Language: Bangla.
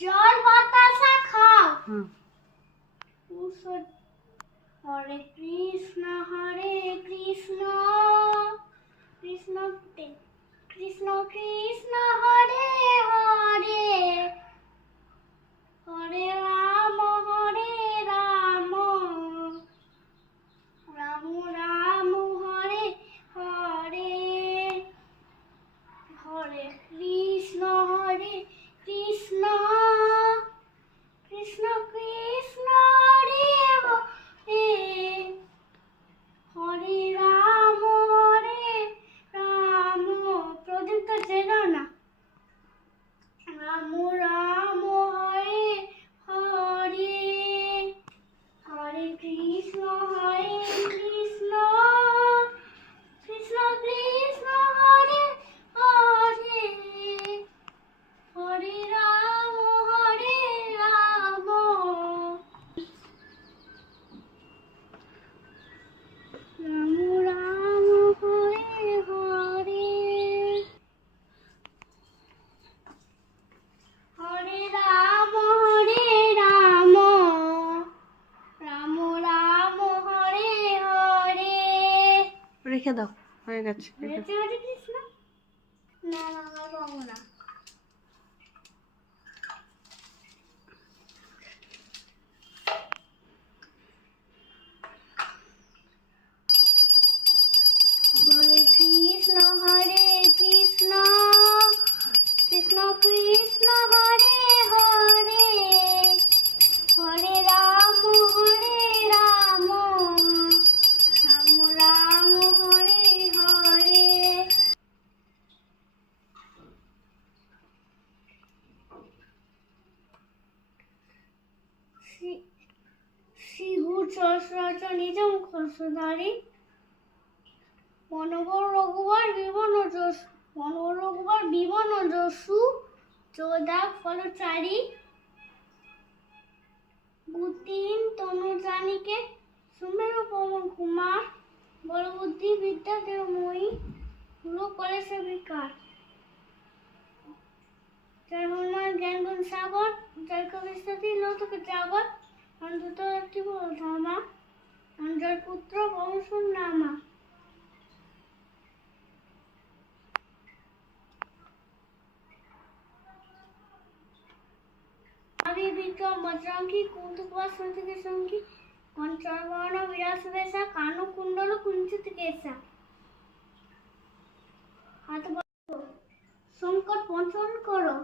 জল বাতাসা খাও। হরে কৃষ্ণ কৃষ্ণ কৃষ্ণ কৃষ্ণ হরে হরে হরে রাম রাম রাম হরে হরে হরে কৃষ্ণ কৃষ্ণ কৃষ্ণ কৃষ্ণ হরে হরে হরে রাম প্রদীপ তো চেনো না। রাম রাম হরে হরে হরে কৃষ্ণ কৃষ্ণ কৃষ্ণ কৃষ্ণ হরে হরে হরে রাম রাম রাম হরে হরে হরে রাম রাম রাম হরে হরে। রেখে দাও, হয়ে গেছে। হরে কৃষ্ণ না না আর পাবো না। হরে কৃষ্ণ কৃষ্ণ কৃষ্ণ হরে হরে হরে রাম রাম রাম হরে হরে। শিহুর চরচর নিজম খসদারি মনোহর রঘুবার বিমন যশু যোদা ফলচারী বুদ্ধিহীন তনুজানিকে সুমেরু পবন কুমার বড় বুদ্ধি বিদ্যা দেবময়ী গুরু করে সে বিকার। জয় হনুমান জ্ঞান গুণ সাগর জয় কবিস্ততি লোক জাগর অন্তত একটি বল ধামা জয় পুত্র বংশুর নামা। বিক্রম বজরঙ্গী কুন্তুকুমার সন্তিকে সঙ্গী পঞ্চবর্ণ বিরাস বেশা কানু কুণ্ডল কুঞ্চিত কেশা। হাত সংকট পঞ্চন করো।